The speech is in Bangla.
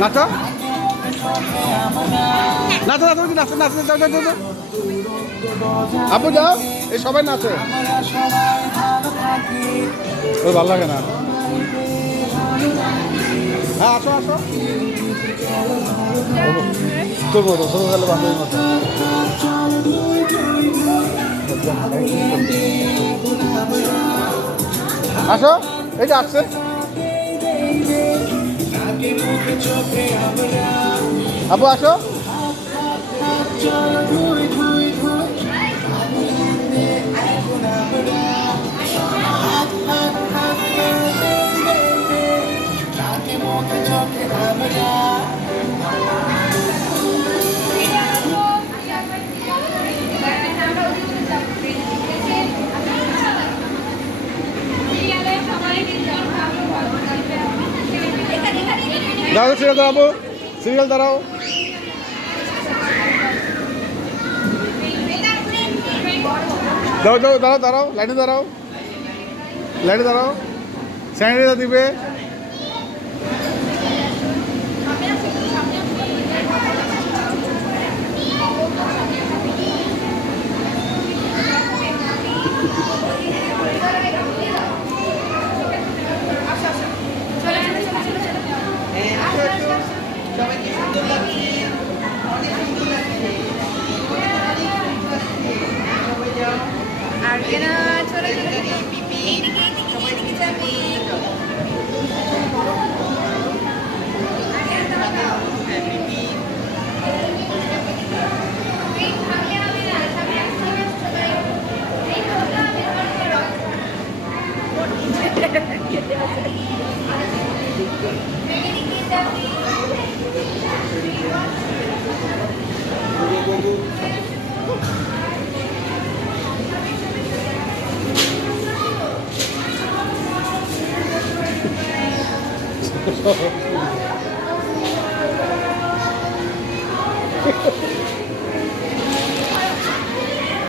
নাচো নাচো নাচো নাচো নাচো যাও যাও যাও আপু যাও এই সবাই নাচে ওই ভালো লাগে না হ্যাঁ আসো আসো চলবো তো ছোটো গেলে বান্ধবীর মতো আসো এই যে আসছে আপু আসো দাঁড়াও সিরিয়াল দাঁড়াবো সিরিয়াল দাঁড়াও দাও দাও দাঁড়াও দাঁড়াও লাইনে দাঁড়াও লাইনে দাঁড়াও স্যানিটাইজার দিবে Oh